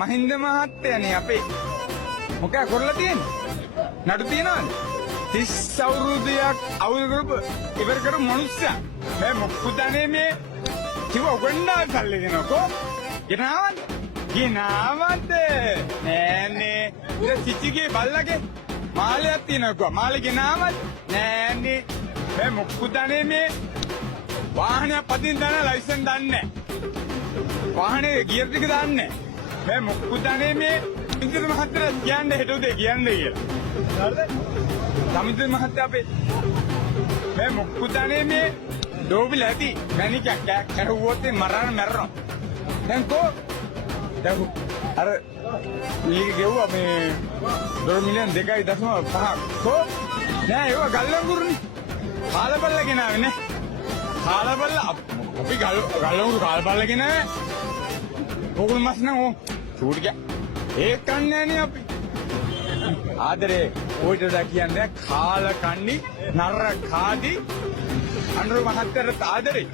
මහින්ද මහත්තයනේ අපේ මොකක් කරලා තියෙන්නේ? නඩු තියනවද? 30 අවුරුද්දක් අවුරුදු ඉවර කරු මිනිස්සයා. මේ මොකුදනේ මේ කිව්ව උගන්නා සල්ලි දෙනකො. ගෙනාවද? ගෙනාවද? නෑනේ. ඉතින් චිචිගේ බල්ලගේ මාලයක් තියෙනකො. මාලේ ගෙනාවද? නෑනේ. මේ මොකුදනේ මේ වාහනය පදින්න දන්න ලයිසන් දන්නේ නැහැ. වාහනේ ගියර් ටික දන්නේ නැහැ. මේ මොකුදනේ මේ සමින්ද්‍ර මහත්තයා කියන්නේ හෙට උදේ කියන්නේ කියලා. හරිද? සමින්ද්‍ර මහත්තයා අපේ මේ මොකුදනේ මේ ඩෝබිල ඇති මැනිකක් කරුවොත් මරනවා. දැන් දැන් අර ඊ ගෙවුවා මේ $2.5 කෝ නෑ ඒව ගල්ලංගුරුනේ. කාලබල්ල ගෙනාවේ නේ. කාලබල්ල අපි ගල්ලංගුරු කාලබල්ල ගෙනාවේ. ඕගොල්ලෝ මස් නෝ චූටික ඒක කන්නේ නේ අපි. ආදරේ ඔයිට දා කියන්නේ කාල කන්නි නර කාදි අනුර මහත්තයාට ආදරේ.